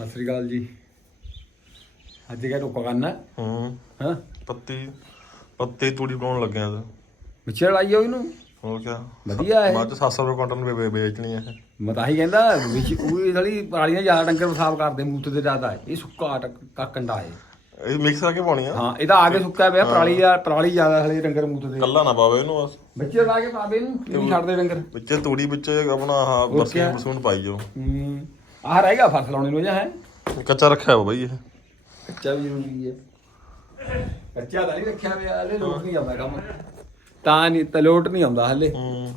ਸਤਿ ਸ੍ਰੀ ਅਕਾਲ ਜੀ। ਅੱਜ ਕਿਆ ਰੋਕਾ ਕਰਨਾ? ਹੂੰ। ਹਾਂ? ਪੱਤੀ ਪੱਤੀ ਤੂੜੀ ਬਣਾਉਣ ਲੱਗਿਆ ਤੇ ਵਿਚੇ ਲਾਈ ਆ ਇਹਨੂੰ। ਹੋਰ ਕਿਆ? ਵਧੀਆ ਹੈ ਬਾਅਦ ਚ 700 ਰੁਪਏ ਕੁਇੰਟਲ ਨੂੰ ਵੇ- ਵੇਚਣੀ ਹੈ ਮੈਂ ਤਾਂ ਹੀ ਕਹਿੰਦਾ ਵਿੱਚ ਉਹ ਥੜੀ ਪਰਾਲੀਆਂ ਜ਼ਿਆਦਾ ਡੰਗਰ ਸਾਫ਼ ਕਰਦੇ ਮੂਤ ਤੇ ਜ਼ਿਆਦਾ। ਇਹ ਸੁੱਕਾ ਕ- ਕੰਡਾ ਹੈ ਇਹ ਮਿਕਸ ਕਰਕੇ ਪਾਉਣੀ ਆ? ਹਾਂ ਇਹਦਾ ਆ ਕੇ ਸੁੱਕਾ ਪਿਆ ਪਰਾਲੀ ਆ ਪਰਾਲੀ ਜ਼ਿਆਦਾ ਹਲੇ ਡੰਗਰ ਮੂਤ ਦੇ। ਕੱਲਾ ਨਾ ਪਾਵੇ ਇਹਨੂੰ ਬਸ। ਬੱਚੇ ਲਾ ਕੇ ਪਾਵੇ ਇਹਨੂੰ ਇਹ ਵੀ ਛੱਡਦੇ ਡੰਗਰ। ਵਿੱਚ ਤੂੜੀ ਵਿੱਚ ਆਪਣਾ ਆਹ ਬਰਸੂਨ ਪਾਈ ਜਾਓ। ਹੂੰ। ਆਹ ਰਹੇਗਾ ਫਸਲ ਲਾਉਣੇ ਨੂੰ ਜਾਂ ਹੈ? ਕੱਚਾ ਰੱਖਿਆ ਵਾ ਬਈ ਇਹ। ਕੱਚਾ ਵੀ ਜ਼ਰੂਰੀ ਹੈ ਕੱਚਾ ਤਾਂ ਨਹੀਂ ਰੱਖਿਆ ਹੋਇਆ ਹਲੇ ਲੋਟ ਨਹੀਂ ਆਉਂਦਾ ਕੰਮ। ਤਾਂ ਨਹੀਂ ਤਾਂ ਲੋਟ ਨਹੀਂ ਆਉਂਦਾ ਹਲੇ। ਹੂੰ।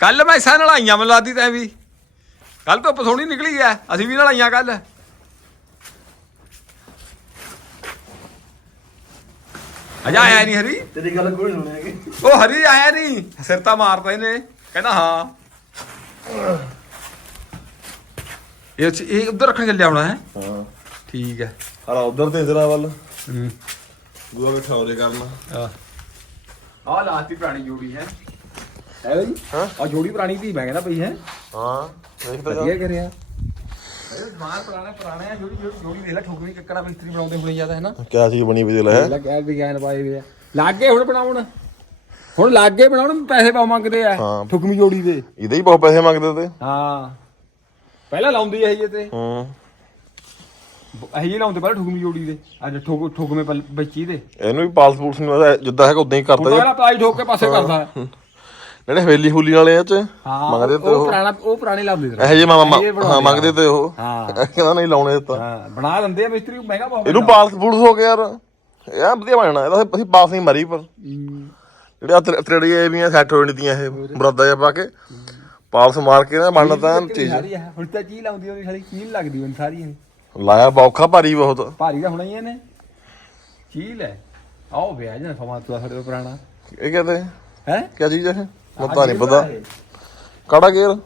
ਕੱਲ ਮੈਂ ਇਸਾਂ ਨਲਾਈਆਂ ਮੈਨੂੰ ਲੱਗਦੀ ਤੈਂ ਵੀ। ਕੱਲ ਧੁੱਪ ਸੋਹਣੀ ਨਿਕਲੀ ਐ ਅਸੀਂ ਵੀ ਨਲਾਈਆਂ ਕੱਲ ਅਜਾ ਆਇਆ ਨਹੀਂ ਹਰੀ? ਤੇਰੀ ਗੱਲ ਕੋਈ ਨਹੀਂ ਹੈਗੀ। ਉਹ ਹਰੀ ਆਇਆ ਨਹੀਂ ਸਿਰ ਤਾਂ ਮਾਰਦਾ ਇਹਨੇ। ਕਹਿੰਦਾ ਹਾਂ। ਇਹ ਚ- ਇਹ ਉਧਰ ਰੱਖਣ ਚੱਲਿਆ ਹੋਣਾ ਹੈ? ਹਾਂ। ਠੀਕ ਹੈ। ਹਾਲਾ ਉਧਰ ਤੇ ਇਧਰ ਵੱਲ। ਹੂੰ। ਦੂਆ ਬੈਠਾ ਹੋਰੇ ਕਰਨਾ। ਆ ਆ ਲਾਸਟੀ ਪੁਰਾਣੀ ਜੋੜੀ ਹੈ। ਹੈ ਬਈ? ਹਾਂ। ਆ ਜੋੜੀ ਪੁਰਾਣੀ ਧੀ ਮੈਂ ਕਹਿੰਦਾ ਪਈ ਹੈ? ਹਾਂ। ਦੇਖਦਾ ਜਾ ਵਧੀਆ ਕਰਿਆ। ਇਹ ਸਮਾਨ ਪੁਰਾਣਾ ਪੁਰਾਣਾ ਹੈ ਜੋੜੀ ਜੋੜੀ ਜੋੜੀ ਦੇਖ ਲੈ ਠੋਕਵੀਂ ਕੱਕੜਾ ਮਿਸਤਰੀ ਬਣਾਉਂਦੇ ਹੁਣੇ ਜ਼ਿਆਦਾ ਹੈ ਨਾ ਕਿਆ ਚੀਜ਼ ਬਣੀ ਵੀ ਦੇ ਲੈ ਪਾਏ ਵੇ ਲਾਗੇ ਹੁਣ ਬਣਾਉਣ ਹੁਣ। ਲਾਗੇ ਬਣਾਉਣ ਪੈਸੇ ਪਾ ਮੰਗਦੇ ਆ। ਠੁਕਮੀ ਜੋੜੀ ਦੇ। ਇਹਦੇ ਹੀ ਬਹੁਤ ਪੈਸੇ ਮੰਗਦੇ ਤੇ। ਹਾਂ। ਪਹਿਲਾਂ ਲਾਉਂਦੀ ਇਹ ਜੇ ਤੇ। ਹੂੰ। ਇਹ ਜੇ ਲਾਉਂਦੇ ਪਹਿਲਾਂ ਠੁਕਮੀ ਜੋੜੀ ਦੇ। ਅੱਜ ਠੋਕ ਠੋਕਵੇਂ ਪਲ- ਬੱਚੀ ਦੇ। ਇਹਨੂੰ ਵੀ ਪਾਲਸ ਪੂਲਸ ਨੂੰ ਇਹਦਾ ਜਿੱਦਾਂ ਹੈਗਾ ਉਦਾਂ ਹੀ ਕਰਦਾ ਪਹਿਲਾਂ ਪਲਾਈ ਠੋਕ ਕੇ ਪਾਸੇ ਕਰਦਾ। ਹੈ। ਜਿਹੜੇ ਹਵੇਲੀ ਹੂਲੀ ਵਾਲੇ ਆ ਚ? ਹਾਂ ਮੰਗਦੇ ਤੇ ਉਹ ਉਹ। ਪੁਰਾਣਾ ਉਹ ਪੁਰਾਣੇ ਲਾਉਂਦੇ ਸੀ। ਇਹੋ ਜਿਹੇ ਮਾਮਾ ਇਹੋ ਬਣਾਉਂਦੇ ਹਾਂ ਮੰਗਦੇ ਤੇ ਉਹ। ਹਾਂ। ਇਹ ਕਹਿੰਦਾ ਨਹੀਂ ਲਾਉਣੇ ਤਾਂ। ਹਾਂ ਬਣਾ ਦਿੰਦੇ ਆ ਮਿਸਤਰੀ ਮਹਿੰਗਾ ਬਹੁਤ ਇਹਨੂੰ ਪਾਲਸ ਪੂਲਸ ਹੋ ਗਿਆ ਯਾਰ। ਇਹ ਵਧੀਆ ਬਣਨਾ ਇਹਦਾ ਅਸੀਂ ਪਾਸ ਨਹੀਂ ਮਰੀ ਪਰ। ਜਿਹੜੇ ਤਰੜੀਆਂ ਵੀ ਸੈੱਟ ਹੋ ਜਾਂਦੀਆਂ ਇਹ ਬਰਾਦਾ ਜਿਹਾ ਪਾ ਕੇ। ਪਾਲਸ ਮਾਰ ਕੇ ਨਾ ਬਣਨਾ ਤਾਂ ਚੀਜ਼। ਸਾਰੀ ਆ ਹੁਣ ਤਾਂ ਕੀ ਲਾਉਂਦੀ ਉਹਦੀ ਸਾਰੀ ਕੀ ਲੱਗਦੀ ਹੁਣ ਸਾਰੀ ਇਹ। ਲਾਇਆ ਬੌਖਾ ਭਾਰੀ ਬਹੁਤ। ਭਾਰੀ ਤਾਂ ਹੋਣਾ ਹੀ ਇਹਨੇ। ਚੀਲ ਹੈ ਆਓ ਵਿਆਹ ਜਨਾ ਸਮਾਂ ਤੂੰ ਸਾਡੇ ਤੋਂ ਪੁਰਾਣਾ। ਇਹ ਕਹਿੰਦੇ ਹੈ? ਕੀ ਚੀਜ਼ ਹੈ ਪਤਾ ਨਹੀਂ ਪਤਾ। ਕਾੜਾ ਗੇਰ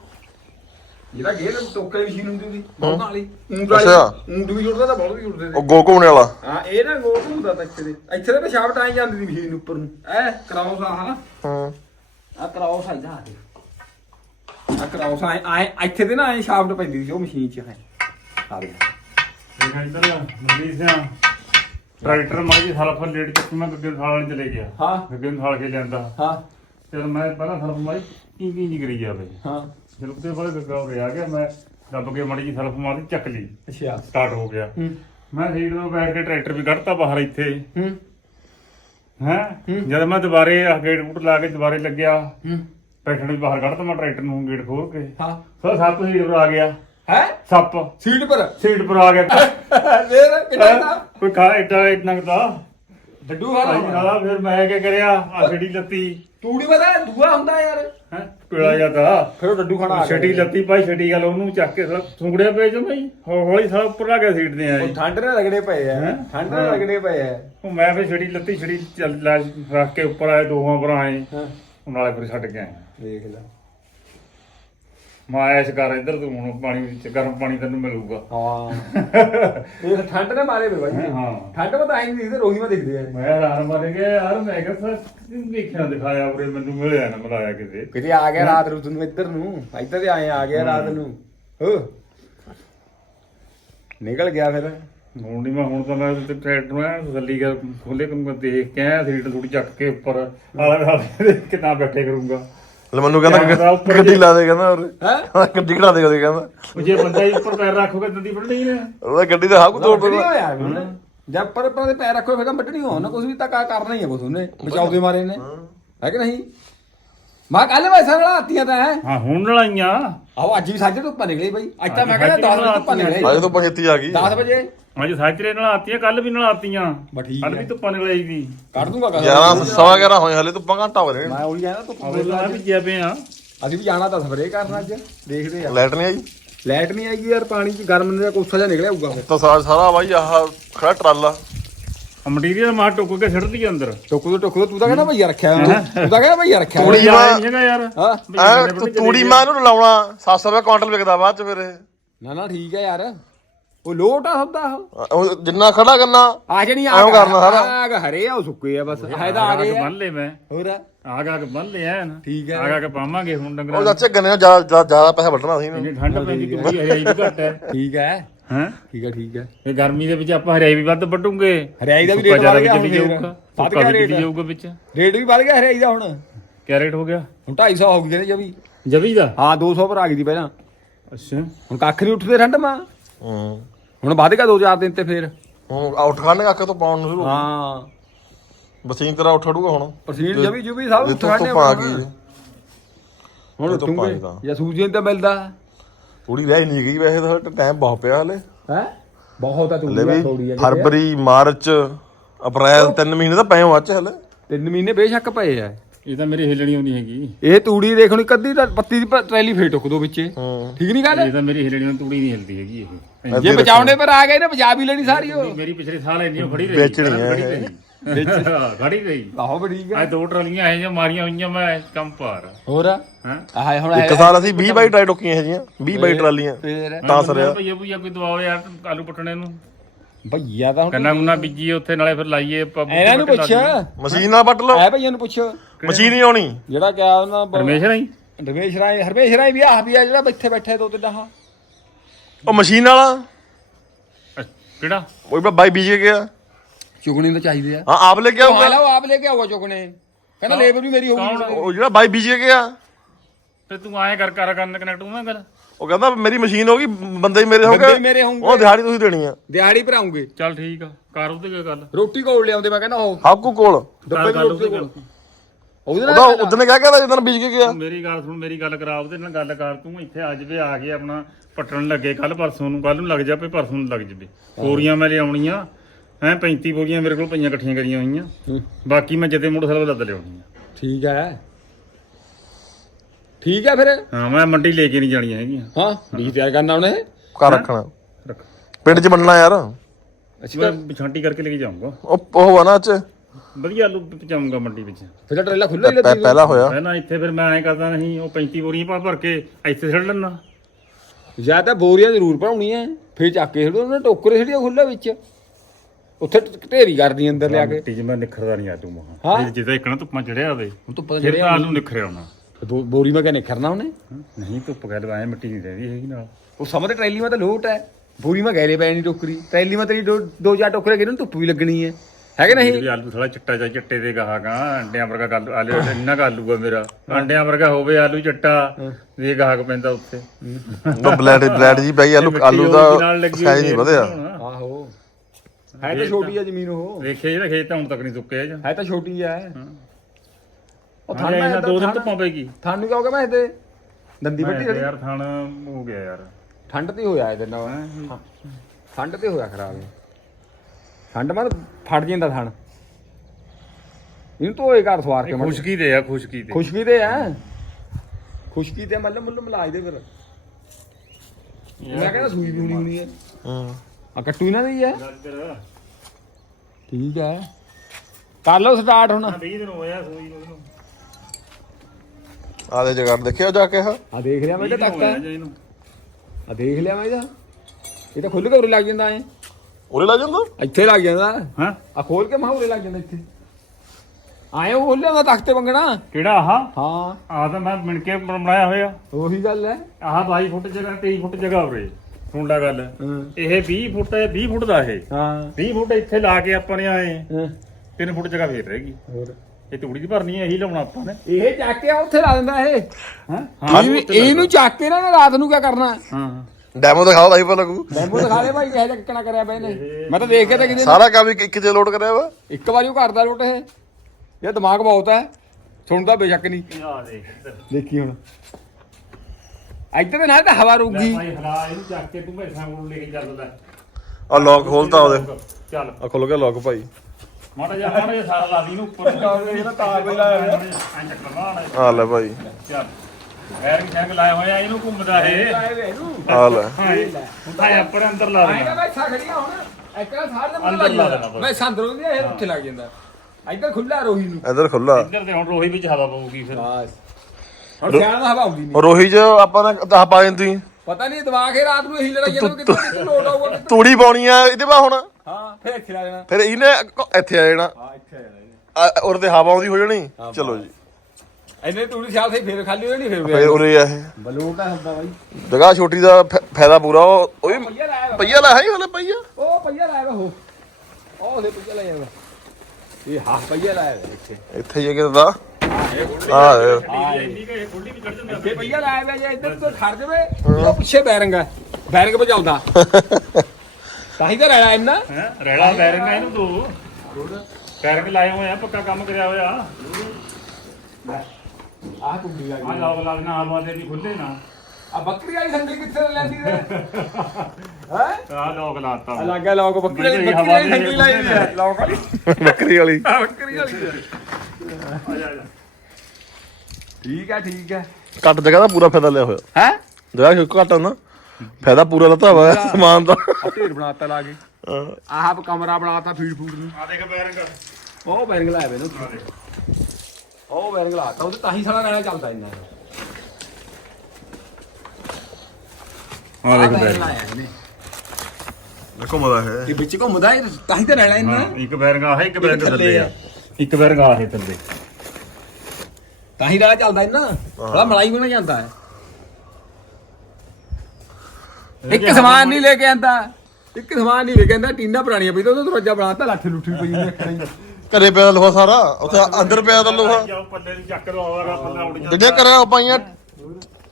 ਜਿਹੜਾ ਗੇਰ? ਟੋਕੇ ਮਸ਼ੀਨ ਹੁੰਦੀ ਉਹਦੀ ਬਹੁਤ ਵਾਲੀ। ਊਂਟ ਵਾਲੀ। ਅੱਛਾ। ਊਂਟ ਵੀ ਜੁੜਦਾ ਤਾਂ ਬਹੁਤ ਵੀ ਜੁੜਦੇ ਉਹ ਗੋ ਘੁੰਮਣੇ ਵਾਲਾ। ਹਾਂ ਇਹ ਨਾ ਗੋਲ ਹੁੰਦਾ ਤਾਂ ਇੱਥੇ ਦੇ। ਇੱਥੇ ਦੇ ਪਿਸ਼ਾਬ ਟਾਈ ਜਾਂਦੀ ਦੀ ਮਸ਼ੀਨ ਉੱਪਰ ਨੂੰ। ਐ ਕਰਾਉਸ ਆ ਹਾਂ ਹਾਂ। ਆ ਕਰਾਉਸ ਆ ਜਾ ਆ ਕਰਾਉਸ ਆ ਇੱਥੇ ਦੇ ਨਾ ਐ ਸ਼ਾਫਟ ਪੈਂਦੀ ਸੀ ਉਹ ਮਸ਼ੀਨ 'ਚ ਹੈ। ਆ ਦੇ ਦੇਖ ਇੱਧਰ ਮਨਦੀਪ ਸਿੰਘ ਟਰੈਕਟਰ ਮਾਰੀ ਸਾਲਾ ਫਰ ਲੇਟ ਚੱਕ ਮੈਂ ਗੱਗੇ ਨੂੰ ਥਾਲ ਵਾਲੀ ਚਲੇ ਗਿਆ। ਹਾਂ। ਗੱਗੇ ਨੂੰ ਥਾਲ ਕੇ ਲਿਆਂਦਾ। ਹਾਂ। ਚਲ ਮੈਂ ਪਹਿਲਾਂ ਸਰਫ ਮਾਰੀ ਕੀ ਕੀ ਕਰੀ ਜਾਵੇ ਹਾਂ। ਜਦੋਂ ਉੱਤੇ ਵਾਲੇ ਗੱਗਾ ਹੋ ਗਿਆ ਗਿਆ ਮੈਂ ਦੱਬ ਕੇ ਮਾੜੀ ਜੀ ਸਰਫ ਮਾਰੀ ਚੱਕ ਲਈ। ਅੱਛਾ। ਸਟਾਰਟ ਹੋ ਗਿਆ। ਮੈਂ ਸੀਟ ਤੋਂ ਬੈਠ ਕੇ ਟਰੈਕਟਰ ਵੀ ਕੱਢਤਾ ਬਾਹਰ ਇੱਥੇ। ਹੂੰ। ਹੈ? ਜਦ ਮੈਂ ਦੁਬਾਰੇ ਆ ਗੇਟ ਗੁੱਟ ਲਾ ਕੇ ਦੁਬਾਰੇ ਲੱਗਿਆ ਹੂੰ। ਬੈਠਣ ਵੀ ਬਾਹਰ ਕੱਢਤਾ ਮੈਂ ਟਰੈਕਟਰ ਨੂੰ ਗੇਟ ਖੋਲ ਕੇ। ਹਾਂ। ਸੋ ਸੱਪ ਸੀਟ ਪਰ ਆ ਗਿਆ। ਹੈ? ਸੱਪ ਸੀਟ ਪਰ? ਸੀਟ ਪਰ ਆ ਗਿਆ। ਫੇਰ ਕਿੰਨਾ ਕੋਈ ਖਾ ਏਡਾ ਇਤਨਾ ਕਦਾ ਡੱਡੂ ਭਾਈ ਵਾਲਾ ਨਾਲਾ ਫਿਰ ਮੈਂ ਕੀ ਕਰਿਆ? ਆ ਛੜੀ ਲੱਤੀ। ਤੂੜੀ ਪਤਾ ਦੂਆ ਹੁੰਦਾ ਯਾਰ। ਹੈ? ਪੀਲਾ ਜਾਂਦਾ ਫਿਰ ਉਹ ਡੱਡੂ ਖਾਣਾ ਆ ਗਿਆ ਛੜੀ ਲੱਤੀ ਭਾਈ ਛੜੀ ਗੱਲ ਉਹਨੂੰ ਚੱਕ ਕੇ ਸਾਲਾ ਸੁੰਗੜਿਆ ਪਏ ਜਮਾ ਹੀ। ਹੌ- ਹੌਲੀ ਸਾਲਾ ਉੱਪਰ ਆ ਗਿਆ ਸੀਟ ਦੇ ਆਏ। ਉਹ ਠੰਡ ਨਾਲ ਰਗੜੇ ਪਏ ਆ। ਹੈਂ? ਠੰਡ ਨਾਲ ਹਾਂ। ਰਗੜੇ ਪਏ ਆ। ਉਹ ਮੈਂ ਫਿਰ ਛੜੀ ਲੱਤੀ ਛੜੀ ਚੱਲ ਲੈ ਰੱਖ ਕੇ ਉੱਪਰ ਆਏ ਦੋਹਾਂ ਪਰ ਆਏ। ਹਾਂ। ਉਹ ਨਾਲੇ ਫਿਰ ਛੱਡ ਕੇ ਆਏ। ਦੇਖ ਲੈ। ਮੈਂ ਐਸ਼ ਕਰ ਇੱਧਰ ਤੂੰ ਹੁਣ ਪਾਣੀ ਵਿੱਚ ਗਰਮ ਪਾਣੀ ਤੈਨੂੰ ਮਿਲੂਗਾ। ਹਾਂ। ਇਹ ਠੰਡ ਨੇ ਮਾਰੇ ਵੇ ਬਾਈ। ਹਾਂ। ਠੰਡ ਆਈ ਨਹੀਂ ਦਿਖਦੇ ਰੋਹੀ ਮਾ ਦਿਖਦੇ ਆ। ਮੈਂ ਹੈਰਾਨ ਮਾਰ ਗਿਆ ਯਾਰ ਮੈਂ ਕਿਹਾ ਸਰ ਦੇਖਿਆ ਦਿਖਾਇਆ ਉਰੇ ਮੈਨੂੰ ਮਿਲਿਆ ਨਾ ਮਿਲਾਇਆ ਕਿਤੇ। ਕਿਤੇ ਆ ਗਿਆ ਰਾਤ ਨੂੰ ਤੈਨੂੰ ਇੱਧਰ ਨੂੰ ਇੱਧਰ ਤੇ ਆਏ ਆ ਗਿਆ ਰਾਤ ਨੂੰ। ਹੋ। ਨਿਕਲ ਗਿਆ ਫਿਰ। ਹੁਣ ਨਹੀਂ ਮੈਂ ਹੁਣ ਤਾਂ ਮੈਂ ਤੇ ਟਰੈਕਟਰ ਨੂੰ ਐਨ ਤਸੱਲੀ ਕਰ ਖੋਲੇ ਕਿ ਮੈਂ ਦੇਖ ਕੇ ਆਇਆ ਸੀਟ ਥੋੜੀ ਚੱਕ ਕੇ ਉੱਪਰ ਆਲੇ ਦੇਖ ਕੇ ਨਾ ਬੈਠੇ ਕਰੂੰਗਾ। ਲੈ ਮੈਨੂੰ ਕਹਿੰਦਾ ਉੱਪਰ ਗੱਡੀ ਲਾ ਦੇ ਕਹਿੰਦਾ ਹੋਰ। ਹੈ? ਗੱਡੀ ਖੜਾ ਦੇ ਉਹਦੇ ਕਹਿੰਦਾ। ਉਹ ਜੇ ਬੰਦਾ ਹੀ ਉੱਪਰ ਪੈਰ ਰੱਖੋਗੇ ਦੰਦੀ ਵੱਢਣੀ ਨੇ ਉਹਦਾ ਗੱਡੀ ਦਾ ਹੱਕ ਤੋੜ ਦੇਣਾ। ਹੋਇਆ ਹੁਣ ਜਦ ਪਰ ਪਰ ਦੇ ਪੈਰ ਰੱਖੋ ਫਿਰ ਤਾਂ ਵੱਢਣੀ ਹੋ ਨਾ ਕੁਝ ਵੀ ਤਾਂ ਕਾ ਕਰਨਾ ਹੀ ਹੈ ਕੁਝ ਉਹਨੇ। ਬਚਾਉ ਦੇ ਮਾਰੇ ਨੇ। ਹੈ। ਕਿ ਨਹੀਂ? ਮਾ ਕੱਲ ਵੈਸਾ ਨਾਲ ਆਤੀਆਂ ਤਾਂ ਹੈ। ਹਾਂ ਹੁਣ ਲੜਾਈਆਂ ਆਹੋ ਅੱਜ ਵੀ ਸਾਜੇ ਧੁੱਪਾਂ ਨਿਕਲੀ ਬਈ। ਅੱਜ ਤਾਂ ਮੈਂ ਕਹਿੰਦਾ 10 ਵਜੇ ਧੁੱਪਾਂ ਨਿਕਲੀ। ਅੱਜ ਤੋਂ ਪਛੇਤੀ ਆ ਗਈ। 10 ਵਜੇ। ਅੱਜ ਸਾਜਰੇ ਨਾਲ ਆਤੀਆਂ ਕੱਲ ਵੀ ਨਾਲ ਆਤੀਆਂ ਬਸ ਠੀਕ ਕੱਲ। ਵੀ ਧੁੱਪਾਂ ਨਿਕਲਾਈ ਵੀ ਕੱਢ ਦੂੰਗਾ ਕੱਲ 11 ਸਵਾ 11 ਹੋਏ ਹਲੇ ਤੋਂ ਘੰਟਾ ਹੋ ਰਿਹਾ ਮੈਂ ਉਹੀ ਕਹਿੰਦਾ ਧੁੱਪ ਆਵੇ ਲਾ ਭਿੱਜਿਆ ਪਏ ਆ ਅਸੀਂ ਵੀ ਜਾਣਾ ਤਾਂ ਸਪਰੇਅ ਕਰਨ ਅੱਜ ਦੇਖਦੇ ਆ। ਲਾਈਟ ਨਹੀਂ ਆਈ? ਲਾਈਟ ਨਹੀਂ ਆਏਗੀ ਯਾਰ ਪਾਣੀ ਚ ਗਰਮ ਨੇ ਦਾ ਕੋਸਾ ਜਿਹਾ ਨਿਕਲਿਆ ਹੋਊਗਾ ਫਿਰ। ਤਾਂ ਸਾਰਾ ਸਾਰਾ ਬਾਈ ਆਹ ਖੜਾ ਟਰਾਲਾ। ਮਟੀਰੀਅਲ ਮਾਰ ਟੁੱਕ ਕੇ ਛੱਡਦੀ ਅੰਦਰ। ਟੁੱਕ ਦੋ ਟੁੱਕ ਦੋ ਤੂੰ ਤਾਂ ਕਹਿੰਦਾ ਭਈਆ ਰੱਖਿਆ। ਤੂੰ ਤਾਂ ਕਹਿੰਦਾ ਭਈਆ ਰੱਖਿਆ ਤੂੜੀ। ਮਾਂ- ਯਾਰ। ਹਾਂ। ਤੂੰ ਤੂੜੀ ਮਾਂ ਨੂੰ ਲਾਉਣਾ। 700 ਰੁਪਏ ਕੁਆਂਟਲ ਵਿਕਦਾ ਬਾਅਦ ਚ ਫਿਰ ਇਹ। ਨਾ ਨਾ ਠੀਕ ਹੈ ਯਾਰ। ਉਹ ਲੋਟ ਆ ਹੁੰਦਾ ਉਹ ਉਹ ਜਿੰਨਾ ਖੜਾ ਕਰਨਾ ਆ ਜਣੀ ਆ ਐਂ ਕਰਨਾ ਸਾਰਾ। ਆਗ ਹਰੇ ਆ ਉਹ ਸੁੱਕੇ ਆ ਬਸ। ਆ ਗਏ ਆ। ਬੰਨ ਲੈ ਮੈਂ। ਹੋਰ? ਆਗ ਆਗ ਬੰਨ ਲਿਆ ਨਾ। ਠੀਕ ਹੈ। ਆਗ ਆਗ ਪਾਵਾਂਗੇ ਹੁਣ ਉਹ ਡੰਗਰਾਂ ਚਾਚੇ ਗੰਨੇ ਨਾਲ ਜ਼ਿਆਦਾ ਜ਼ਿਆਦਾ- ਜ਼ਿਆਦਾ ਪੈਸਾ ਵੱਢਣਾ ਸੀ ਨੂੰ ਠੰਡ ਪੈਂਦੀ ਤੂੜੀ ਹਰਿਆਈ ਵੀ ਘੱਟ ਹੈ। ਠੀਕ ਹੈ ਹਾਂ? ਠੀਕ ਹੈ ਠੀਕ ਹੈ ਇਹ ਗਰਮੀ ਦੇ ਵਿੱਚ ਆਪਾਂ ਹਰਿਆਈ ਵੀ ਵੱਧ ਵੱਢੂਗੇ। ਹਰਿਆਈ ਦਾ ਵੀ ਰੇਟ ਵੱਧ ਗਿਆ ਵੀ ਹੁਣ ਚੱਲੀ ਫੇਰ। ਜਾਊਗਾ ਵੱਧ ਸੁੱਕਾ ਗਿਆ ਵੀ ਰੇਟ। ਜਾਊਗਾ ਵਿੱਚ। ਰੇਟ ਵੀ ਵੱਧ ਗਿਆ ਹਰਿਆਈ ਦਾ ਹੁਣ। ਕਿਆ ਰੇਟ ਹੋ ਗਿਆ? ਹੁਣ 250 ਹੋ ਗਈ ਨੇ ਜਵੀ। ਜਵੀ ਦਾ? ਹਾਂ 200 ਪਰ ਆ ਗਈ ਦੀ ਪਹਿਲਾਂ। ਅੱਛਾ। ਹੁਣ ਕੱਖ ਨਹੀਂ ਉੱਠਦੇ ਠੰਡ ਮਾ। ਹੂੰ। ਹੁਣ ਵੱਧ ਗਿਆ 2-4 ਦਿਨ ਤੇ ਫੇਰ। ਹੁਣ ਆਊਟ ਖਾਣੇ ਕੱਖ ਤੋਂ ਪਾਉਣ ਨੂੰ ਸ਼ੁਰੂ ਹਾਂ ਬਸੀਨ ਤੇਰਾ ਉੱਠ ਖੜੂਗਾ ਹੁਣ। ਪਸੀਨ ਜਵੀ ਜੁਵੀ ਸਭ ਇਹ ਉੱਠ ਤੋਂ ਪਾ ਗਈ। ਹੁਣ ਇਹ ਤੋਂ ਉੱਠੂਗੇ ਪਾਏਗਾ। ਜਾਂ ਸੂਜੀ ਤਾਂ ਮਿਲਦਾ। ਥੋੜੀ ਰਹਿ ਨਹੀਂ ਗਈ ਵੈਸੇ ਤਾਂ ਟਾਈਮ ਬਹੁਤ ਪਿਆ ਹਲੇ। ਹੈ? ਬਹੁਤ ਆ ਤੂੰ ਹਲੇ ਵੀ ਥੋੜੀ ਆ ਫਰਵਰੀ ਮਾਰਚ ਅਪ੍ਰੈਲ ਤਿੰਨ ਮਹੀਨੇ ਤਾਂ ਪਏ ਹੋ ਅੱਜ ਹਲੇ। ਤਿੰਨ ਮਹੀਨੇ ਬੇਸ਼ੱਕ ਪਏ ਆ। ਇਹ ਤਾਂ ਮੇਰੀ ਹਿਲਣੀ ਆਉਂਦੀ ਹੈਗੀ। ਇਹ ਤੂੜੀ ਦੇਖ ਹੁਣ ਕੱਦੀ ਤਾਂ ਪੱਤੀ ਦੀ ਪ- ਟਰੈਲੀ ਫੇਰ ਟੁੱਕ ਦੋ ਵਿੱਚੇ। ਹੂੰ। ਠੀਕ ਨਹੀਂ ਗੱਲ? ਇਹ ਤਾਂ ਮੇਰੀ ਹਿਲਣੀ ਨਾਲ ਤੂੜੀ ਨਹੀਂ ਹਿਲਦੀ ਹੈਗੀ ਇਹ। ਜੇ ਬਚਾਉਣੇ ਪਰ ਆ ਗਏ ਨਾ ਬਚਾ ਵੀ ਲੈਣੀ ਸਾਰੀ ਉਹ। ਮੇਰੀ ਪਿਛਲੇ ਸਾਲ ਇੰਨੀ ਉਹ ਖੜੀ ਰਹੀ। ਵੇਚਣੀ ਹੈ ਖੜੀ ਰਹੀ। ਹਾਂ, ਖੜੀ ਰਹੀ। ਆਹੋ ਬੜੀ ਠੀਕ ਹੈ ਅੱਜ ਦੋ ਟਰਾਲੀਆਂ ਇਹ ਜਿਹੀਆਂ ਮਾਰੀਆਂ ਹੋਈਆਂ ਮੈਂ ਕੰਮ ਪਾਰ ਹੋਰ? ਹਾਂ? ਆਹ ਹੁਣ ਇੱਕ ਸਾਲ ਅਸੀਂ 20 ਬਾਈ ਟਰਾਈ ਟੋਕੀਆਂ ਇਹ ਜੀਆਂ 20 ਬਾਈ ਟਰਾਲੀਆਂ। ਫੇਰ ਤਾਂ ਸਰਿਆ। ਭਈਆ ਭਈਆ ਕੋਈ ਦਵਾਓ ਯਾਰ ਆਲੂ ਪਟਣੇ ਨੂੰ। ਭਈਆ ਤਾਂ ਹੁਣ ਕੰਨਾ ਕੁੰਨਾ ਬੀਜੀ ਉੱਥੇ ਨਾਲੇ ਫਿਰ ਲਾਈਏ ਆਪਾਂ ਬੂਟੇ ਇਹਨਾਂ ਨੂੰ ਬੱਟੇ ਪੁੱਛ। ਮਸ਼ੀਨ ਨਾਲ ਵੱਟ ਲਓ। ਐ ਭਈਆ ਨੂੰ ਪੁੱਛ। ਮਸ਼ੀਨ ਹੀ ਆਉਣੀ। ਜਿਹੜਾ ਕਿਆ ਉਹਨਾਂ ਦਈਏ। ਰਮੇਸ਼ ਨਹੀਂ ਰਮੇਸ਼ ਰਾਏ ਹਰਮੇਸ਼ ਰਾਏ ਵੀ ਆਹ ਵੀ ਆ ਜਿਹੜਾ ਇੱਥੇ ਬੈਠੇ ਦੋ ਤਿੰਨ ਆਹ। ਉਹ ਮਸ਼ੀਨ ਵਾਲਾ। ਕਿਹੜਾ? ਉਹ ਜਿਹੜਾ ਬਾਈ ਬੀਜ ਕੇ ਗਿਆ। ਚੁਗਣੇ ਤਾਂ ਚਾਹੀਦੇ ਆ। ਹਾਂ ਆਪ ਲੈ ਕੇ ਆਊਗਾ। ਹਾਲਾ ਉਹ ਆਪ ਲੈ ਕੇ ਆਊਗਾ ਚੁਗਣੇ। ਕਹਿੰਦਾ ਲੇਬਰ ਵੀ ਮੇਰੀ ਹੋਊਗੀ। ਉਹ ਜਿਹੜਾ ਬਾਈ ਬੀਜ ਕੇ ਗਿਆ। ਤੇ ਤੂੰ ਆਏ ਕਰ ਕਰ ਕਰਨ ਕਨੈਕਟ ਹੋਣਾ ਗੱਲ। ਉਹ ਕਹਿੰਦਾ ਮੇਰੀ ਮਸ਼ੀਨ ਹੋ ਗਈ ਬੰਦੇ ਹੀ ਮੇਰੇ ਹੋ ਬੰਦੇ ਗਏ। ਹੀ ਮੇਰੇ ਹੋਣਗੇ। ਉਹ ਦਿਹਾੜੀ ਤੁਸੀਂ ਦੇਣੀ ਆ। ਦਿਹਾੜੀ ਭਰਾਉਂਗੇ। ਚੱਲ ਠੀਕ ਆ ਕਰ ਉਹਦੇ ਕੀ ਗੱਲ। ਰੋਟੀ ਕੋਲ ਲਿਆਉਂਦੇ ਮੈਂ ਕਹਿੰਦਾ ਉਹ ਆਪਕੋ ਕੋਲ। ਡੱਬੇ ਕਰ ਦੀ ਗੱਲ ਰੋਟੀ ਉਹਦੇ ਕੋਲ। ਉਹਦੇ ਉਹਦਾ ਨਾਲ ਉਦੋਂ ਕਿਹਾ ਕਹਿੰਦਾ ਜਦੋਂ ਬੀਜ ਕੇ ਗਿਆ? ਤੂੰ ਮੇਰੀ ਗੱਲ ਸੁਣ ਮੇਰੀ ਗੱਲ ਕਰਾ ਉਹਦੇ ਨਾਲ ਗੱਲ ਕਰ ਤੂੰ। ਇੱਥੇ ਅੱਜ ਵੀ ਆ ਕੇ ਆਪਣਾ ਪੱਟਣ ਲੱਗੇ ਕੱਲ ਪਰਸੋਂ ਨੂੰ ਕੱਲ ਨੂੰ ਲੱਗ ਜਾਵੇ ਪਰਸੋਂ ਨੂੰ ਲੱਗ ਜਵੇ। ਬੋਰੀਆਂ ਮੈਂ ਲਿਆਉਣੀਆਂ ਹੈ 35 ਬੋਰੀਆਂ ਮੇਰੇ ਕੋਲ ਪਈਆਂ ਇਕੱਠੀਆਂ ਕਰੀਆਂ ਹੋਈਆਂ। ਹੂੰ, ਬਾਕੀ ਮੈਂ ਜਦੇ ਮੋਟਰਸਾਈਕਲ ਲੱਦ ਲਿਆਉਣੀਆਂ ਠੀਕ ਹੈ। ਠੀਕ ਹੈ ਫਿਰ? ਹਾਂ ਮੈਂ ਮੰਡੀ ਲੈ ਕੇ ਨਹੀਂ ਜਾਣੀਆਂ ਹੈਗੀਆਂ। ਹਾਂ ਬੀਜ ਤਿਆਰ ਕਰਨਾ ਉਹਨੇ ਘਰ ਰੱਖਣਾ। ਰੱਖ। ਪਿੰਡ 'ਚ ਬੰਨਣਾ ਯਾਰ। ਅੱਛਾ ਮੈਂ ਛਾਂਟੀ ਕਰਕੇ ਲੈ ਕੇ ਜਾਊਂਗਾ। ਉਹ ਉਹ ਆ ਨਾ ਅੱਜ। ਵਧੀਆ ਆਲੂ ਪਹੁੰਚਾਊਂਗਾ ਮੰਡੀ ਵਿੱਚ। ਫਿਰ ਤਾਂ ਟਰੇਲਾ ਖੁੱਲਾ ਹੀ ਲੱਗੀ ਪਹਿਲਾਂ ਹੋਇਆ। ਪਹਿਲਾਂ ਇੱਥੇ ਫਿਰ ਮੈਂ ਐਂ ਕਰਦਾ ਨਹੀਂ ਉਹ 35 ਬੋਰੀਆਂ ਭਰ ਭਰ ਕੇ ਇੱਥੇ ਛੱਡ ਲੈਣਾ ਜਾਂ ਤਾਂ ਬੋਰੀਆਂ ਜ਼ਰੂਰ ਭਰਾਉਣੀਆਂ ਫਿਰ ਚੱਕ ਕੇ ਛੱਡੋ ਉਹਨੇ ਟੋਕਰੇ ਛੱਡਿਆ ਖੁੱਲਾ ਵਿੱਚ। ਉੱਥੇ ਢੇਰੀ ਕਰਦੀ ਅੰਦਰ ਲਿਆ ਕੇ। ਮਿੱਟੀ 'ਚ ਮੈਂ ਨਿਖਰਦਾ ਨਹੀਂ ਹਾਂ? ਮਹਾ ਜਿੱਦਾਂ ਇੱਕਣਾ ਧੁੱਪਾਂ ਚੜਿਆ ਹੋਵੇ ਹੁਣ ਧੁੱਪ ਦਾ ਫਿਰ ਤਾਂ ਆਲੂ ਨਿਖਰਿਆ ਹੋਣਾ। ਦੋ- ਬੋਰੀ ਮੈਂ ਕਹਿੰਨੇ ਖਰਨਾ ਉਹਨੇ? ਨਹੀਂ ਧੁੱਪ ਗੱਲ ਆਏ ਮਿੱਟੀ ਨਹੀਂ ਰਹਿੰਦੀ ਹੈਗੀ ਨਾਲ। ਉਹ ਸਮਝ ਟਰੈਲੀ ਮੈਂ ਤਾਂ ਲੋਟ ਹੈ ਬੋਰੀ ਮੈਂ ਗੈਲੇ ਪੈ ਨਹੀਂ ਟੋਕਰੀ। ਟਰੈਲੀ ਮੈਂ ਤੇਰੀ ਦੋ ਦੋ ਚਾਰ ਟੋਕਰੇ ਗਿਰਨ ਧੁੱਪ ਵੀ ਲੱਗਣੀ ਹੈ ਹੈ ਕਿ ਨਹੀਂ? ਵੀ ਆਲੂ ਥੋੜਾ ਚਿੱਟਾ ਜਿਹਾ ਚਿੱਟੇ ਦੇ ਗਾਹਕਾਂ ਅੰਡਿਆਂ ਵਰਗਾ ਗੱਲ ਆਲੂ ਇੰਨਾ ਕੁ ਆਲੂ ਆ ਮੇਰਾ। ਅੰਡਿਆਂ ਵਰਗਾ ਹੋਵੇ ਆਲੂ ਚਿੱਟਾ ਇਹ ਗਾਹਕ ਪੈਂਦਾ ਉੱਥੇ। ਉਹ ਬਲੈਡ ਬਲੈਡ ਜੀ ਪਈ ਆਲੂ ਆਲੂ ਦਾ ਸਾਈਜ਼ ਨਹੀਂ ਵਧਿਆ। ਆਹੋ। ਹੈ ਤਾਂ ਛੋਟੀ ਆ ਜ਼ਮੀਨ ਉਹ। ਦੇਖਿਆ ਜਿਹੜਾ ਖੇਤ ਤਾਂ ਹੁਣ ਤੱਕ ਨਹੀਂ ਸੁੱਕਿਆ ਜਾਂ। ਹੈ ਤਾਂ ਛੋਟੀ ਆ। ਉਹ ਥਣ ਮੈਂ ਇਹਨਾਂ ਦੋ ਦਿਨ ਧੁੱਪਾਂ ਪੈਗੀ ਥਣ ਨੂੰ ਕਹੋਗੇ ਮੈਂ ਇਹਦੇ ਦੰਦੀ ਵੱਟੀ ਮੈਂ ਯਾਰ ਥਣ ਹੋ ਗਿਆ ਯਾਰ। ਠੰਡ ਤੇ ਹੋਇਆ ਇਹਦੇ ਨਾਲ। ਹਾਂ। ਠੰਡ ਤੇ ਹੋਇਆ ਖਰਾਬ। ਇਹ ਠੰਡ ਮਤ ਫੜ ਜਾਂਦਾ ਥਣ। ਇਹਨੂੰ ਧੋਏ ਘਰ ਸਵਾਰ ਕੇ ਮੜ ਖੁਸ਼ਕੀ ਦੇ ਆ ਖੁਸ਼ਕੀ ਤੇ ਖੁਸ਼ਕੀ ਤੇ ਆ। ਖੁਸ਼ਕੀ ਤੇ ਮੱਲ ਮੁੱਲ ਮਲਾਜ ਦੇ ਫਿਰ। ਮੈਂ ਕਹਿੰਦਾ ਸੂਈ ਵੀ ਹੋਣੀ ਹੋਣੀ ਹੈ ਹੂੰ। ਆ ਕੱਟੂ ਇਹਨਾਂ ਦੀ ਹੈ ਗਾਜਰ ਠੀਕ ਹੈ ਕਰ ਲਓ ਸਟਾਰਟ ਹੁਣ। 20 ਦਿਨ ਹੋਇਆ ਸੂਈ ਨੂੰ। ਆ ਦੇ ਜਗਾੜ ਦੇਖਿਓ ਜਾ ਕੇ ਹਾਂ ਆ ਦੇਖ ਲਿਆ ਮੈਂ ਇਹਦਾ ਇਹਨੂੰ ਆ ਦੇਖ ਲਿਆ ਮੈਂ ਇਹਦਾ। ਇਹ ਤਾਂ ਖੁੱਲ ਕੇ ਉਰੇ ਲੱਗ ਜਾਂਦਾ ਐ। ਉਰੇ ਲੱਗ ਜਾਂਦਾ? ਇੱਥੇ ਲੱਗ ਜਾਂਦਾ। ਹਾਂ? ਆ ਖੋਲ ਕੇ ਮਹਾ ਉਰੇ ਲੱਗ ਜਾਂਦਾ ਇੱਥੇ। ਆਏ ਉਹ ਖੋਲਿਆ ਦਾ ਤਖਤੇ ਮੰਗਣਾ ਕਿਹੜਾ ਆਹ? ਹਾਂ। ਆਹ ਤਾਂ ਮੈਂ ਮਿਣ ਕੇ ਬਣਾਇਆ ਹੋਇਆ। ਉਹੀ ਗੱਲ ਹੈ ਆਹ 22 ਫੁੱਟ ਜਗ੍ਹਾ 23 ਫੁੱਟ ਜਗ੍ਹਾ ਉਰੇ। ਸੁਣਦਾ ਗੱਲ। ਇਹ 20 ਫੁੱਟ ਹੈ 20 ਫੁੱਟ ਦਾ ਇਹ। ਹਾਂ। 20 ਫੁੱਟ ਇੱਥੇ ਲਾ ਕੇ ਆਪਾਂ ਨੇ ਆਏ। ਹਾਂ। 3 ਫੁੱਟ ਜਗ੍ਹਾ ਫੇਰ ਰਹੇਗੀ ਹੋਰ। ਇਹ ਤੂੜੀ ਦੀ ਭਰਨੀ ਹੈ ਇਹੀ ਲਾਉਣਾ ਆਪਾਂ ਨੇ। ਇਹ ਚੱਕ ਕੇ ਆ ਉੱਥੇ ਲਾ ਦਿੰਦਾ ਇਹ। ਹਾਂ? ਇਹਨੂੰ ਇਹਨੂੰ ਚੱਕ ਕੇ ਨਾ ਰਾਤ ਨੂੰ ਕੀ ਕਰਨਾ? ਹਾਂ। ਡੈਮੋ ਦਿਖਾਓ ਹੀ ਪਤਾ ਲੱਗੂ ਡੈਮੋ ਦਿਖਾ ਦੇ ਭਾਈ ਕਿਹੋ ਜਿਹਾ ਕਿੱਕਣਾ ਕਰਿਆ ਪਏ ਨੇ ਮੈਂ ਤਾਂ ਦੇਖ ਕੇ ਤਾਂ ਕਿਤੇ ਸਾਰਾ ਕੰਮ ਇੱਕ ਇੱਕ ਜੇ ਲੋਡ ਕਰਿਆ ਵਾ। ਇੱਕ ਵਾਰੀ ਉਹ ਕਰਦਾ ਲੋਟ ਇਹ। ਇਹ ਦਿਮਾਗ ਬਹੁਤ ਹੈ। ਸੁਣਦਾ ਬੇਸ਼ੱਕ ਨਹੀਂ। ਆ ਦੇਖ ਇੱਧਰ। ਦੇਖੀ ਹੁਣ। ਇੱਧਰ ਨਾਲ ਤਾਂ ਹਵਾ ਰੁਕੀ। ਭਾਈ ਹਲਾ ਇਹਨੂੰ ਚੱਕ ਕੇ ਤੂੰ ਭੈਸਾਂ ਕੋਲ ਲੈ ਕੇ ਲੈ ਆ ਲੌਕ ਖੋਲਤਾ ਉਹਦੇ। ਚੱਲ। ਆ ਖੁੱਲ ਗਿਆ ਲੌਕ ਭਾਈ। ਮਾੜਾ ਜਿਹਾ ਮਾੜਾ ਜਿਹਾ ਸਾਰਾ ਲਾ ਦੀ ਨੂੰ। ਉੱਪਰ ਇਹਦਾ ਤਾਰ ਵੀ ਲਾਇਆ ਹੋਇਆ। ਐਂ ਚੱਕ ਮਾੜਾ ਆ ਲੈ ਭਾਈ। ਚੱਲ। ਐਰ ਵੀ ਸੰਗ ਲਾਇਆ ਹੋਇਆ ਇਹਨੂੰ ਘੁੰਮਦਾ ਇਹ। ਆ ਲੈ। ਹਾਂ ਉੱਥੇ ਆਪਣੇ ਅੰਦਰ ਲਾ ਦੇਣਾ। ਮੈਂ ਖੜੀਆਂ ਹੁਣ। ਇੱਕ ਸਾਰੇ ਦੇ ਅੰਦਰ ਮੁੱਲ ਲਾ ਦੇਣਾ। ਮੈਂ ਸੰਦਰੋਂ ਦੀ ਇਹ ਉੱਥੇ ਲੱਗ ਜਾਂਦਾ। ਇੱਧਰ ਖੁੱਲਾ ਰੋਹੀ ਨੂੰ। ਇਧਰ ਖੁੱਲਾ ਇੱਧਰ ਤੇ ਹੁਣ ਰੋਹੀ ਵਿੱਚ ਹਵਾ ਪਊਗੀ ਫਿਰ। ਬਸ। ਹੁਣ ਸਿਆਣ ਦਾ ਹਵਾ ਆਉਂਦੀ ਨਹੀਂ। ਰੋਹੀ ਚ ਆਪਾਂ ਨੇ ਤਾਂ ਪਾ ਜਾਂਦੀ ਪਤਾ ਨਹੀਂ ਦਵਾ ਕੇ ਰਾਤ ਨੂੰ ਇਹੀ ਲੜਾਈਆਂ ਨੂੰ ਕਿੱਥੇ ਕਿੱਥੇ ਲੋਟ ਆਊਗਾ ਕਿੱਥੇ- ਤੂੜੀ ਪਾਉਣੀ ਆ ਇਹਦੇ ਬਾ ਹੁਣ। ਹਾਂ ਫਿਰ ਇੱਥੇ ਇਹਨੇ ਇੱਥੇ ਆ ਜਾਣਾ। ਹਾਂ ਇੱਥੇ ਆ ਜਾਣਾ ਆ- ਉਰੇ ਤੇ ਹਵਾ ਆਉਂਦੀ ਹੋ ਜਾਣੀ? ਚਲੋ ਜੀ। ਇਹਨੇ ਤੂੜੀ ਸਿਆਲ ਸੇ ਫੇਰ ਖਾਲੀ ਹੋਣੀ ਫਿਰ ਫੇਰ ਉਰੇ ਆ ਇਹ। ਬਲੂਟ ਆ ਹੁੰਦਾ ਬਾਈ। ਜਗ੍ਹਾ ਛੋਟੀ ਦਾ ਫ- ਫਾਇਦਾ ਪੂਰਾ ਉਹ ਉਹ ਵੀ ਪਈਆ ਲਾਇਆ ਵਾ। ਪਈਆ ਲੈ ਹੈ ਹਲੇ ਪਈਆ? ਉਹ ਪਈਆ ਲਾਇਆ ਵਾ ਉਹ। ਉਹ ਉਹਦੇ ਪਈਆ ਲਾਇਆ ਵਾ। ਇਹ ਹਾਫ ਪਈਆ ਲਾਇਆ ਵਾ ਇੱਥੇ। ਇੱਥੇ ਹੀ ਕਿਤੇ ਦਾ ਆ ਇੱਥੇ ਪਈਆ ਲਾਇਆ ਵਾ ਜੇ ਇੱਧਰ ਤੋਂ ਖੜ ਜਾਵੇ ਉਹ ਪਿੱਛੇ ਬੈਰਿੰਗ ਹੈ। ਬੈਰਿੰਗ ਵਜਾਉਂਦਾ ਤਾਂ ਹੀ ਤਾਂ ਰਹਿਣਾ ਇੰਨਾ। ਹੈ? ਰੈਲਾ ਬੈਰਿੰਗ ਆ ਇਹਨੂੰ ਦੋ ਬੈਰਿੰਗ ਲਾਏ ਹੋਏ ਆ ਪੱਕਾ ਕੰਮ ਕਰਿਆ ਹੋਇਆ। ਆਹ ਕੁੰਡੀ ਲੱਗ ਆ ਲੋਕ ਲੱਗਣਾ ਆਮਾਂ ਦੇ ਵੀ ਖੁੱਲੇ ਨਾ। ਆ ਬੱਕਰੀ ਵਾਲੀ ਸੰਗਲ ਕਿੱਥੇ ਲੈਂਦੀ ਹੈ? ਹੈ? ਆ ਲੋਕ ਲਾਤਾ। ਆ ਲੱਗਾ ਲੋਕ ਬੱਕਰੀ ਵਾਲੀ ਬੱਕਰੀ ਵਾਲੀ ਹਵਾ ਸੰਗਲ ਲਾਈ ਦੀ ਹੈ। ਲੋਕ ਵਾਲੀ। ਬੱਕਰੀ ਵਾਲੀ। ਆ ਬੱਕਰੀ ਵਾਲੀ। ਹੈ। ਆ ਜਾ, ਆ ਜਾ। ਠੀਕ ਹੈ ਠੀਕ ਹੈ। ਘੱਟ ਜਗ੍ਹਾ ਦਾ ਪੂਰਾ ਫਾਇਦਾ ਲਿਆ ਹੋਇਆ। ਹੈ? ਜਗ੍ਹਾ ਘੱਟ ਆ ਨਾ? ਫਾਇਦਾ ਪੂਰਾ ਲੱਤਾ ਵਾ ਸਮਾਨ ਦਾ। ਢੇਰ ਬਣਾਤਾ ਲਾ ਕੇ। ਹਾਂ। ਆਹ ਕਮਰਾ ਬਣਾਤਾ ਫੀਡ ਫੂਡ ਨੂੰ। ਆ ਦੇਖ ਬੈਰਿੰਗ ਉਹ ਬੈਰਿੰਗ ਲਾਇਆ ਵੇ ਨੂੰ ਉਹ ਬੈਰਿੰਗ ਲਾਤਾ ਉਹਦੇ ਤਾਂ ਹੀ ਸਾਲਾ ਰਹਿਣਾ ਚੱਲਦਾ ਇੰਨਾ। ਆ ਦੇਖ ਬੈਰਿੰਗ ਲਾਇਆ ਇਹਨੇ। ਘੁੰਮਦਾ ਹੈ। ਇਹ ਵਿੱਚ ਘੁੰਮਦਾ ਇਹ ਤਾਂ ਹੀ ਤਾਂ ਰਹਿਣਾ ਇੰਨਾ। ਹਾਂ ਇੱਕ ਬੈਰਿੰਗ ਆ ਇੱਕ ਬੈਰਿੰਗ ਥੱਲੇ ਥੱਲੇ ਆ। ਇੱਕ ਬੈਰਿੰਗ ਆ ਹੈ ਥੱਲੇ। ਤਾਂ ਹੀ ਰਹਿਣਾ ਚੱਲਦਾ ਇੰਨਾ। ਬੜਾ ਮਲਾਈ ਬਣਾ ਜਾਂਦਾ ਹੈ। ਇੱਕ ਸਮਾਨ ਨਹੀਂ ਲੈ ਕੇ ਆਂਦਾ। ਇੱਕ ਸਮਾਨ ਨਹੀਂ ਲੈ ਕੇ ਆਂਦਾ ਟੀਨਾ ਪੁਰਾਣੀਆਂ ਪਈ ਤਾਂ ਉਹਦਾ ਦਰਵਾਜ਼ਾ ਬਣਾਤਾ ਲੱਠ ਲੁੱਠੀ ਪਈ ਨੇ ਅੱਖਾਂ ਹੀ ਘਰੇ ਪਿਆ ਲੋਹਾ ਸਾਰਾ ਉੱਥੇ ਅੰਦਰ ਪਿਆ ਤਾਂ ਲੋਹਾ। ਜਾਓ ਪੱਲੇ ਨੂੰ ਚੱਕ ਲਓ ਆਵਾਗਾ ਪੱਲਾ ਉੱਡ ਜਾਂਦਾ। ਜਿਹੜੀਆਂ ਕਰਿਆ ਪਾਈਆਂ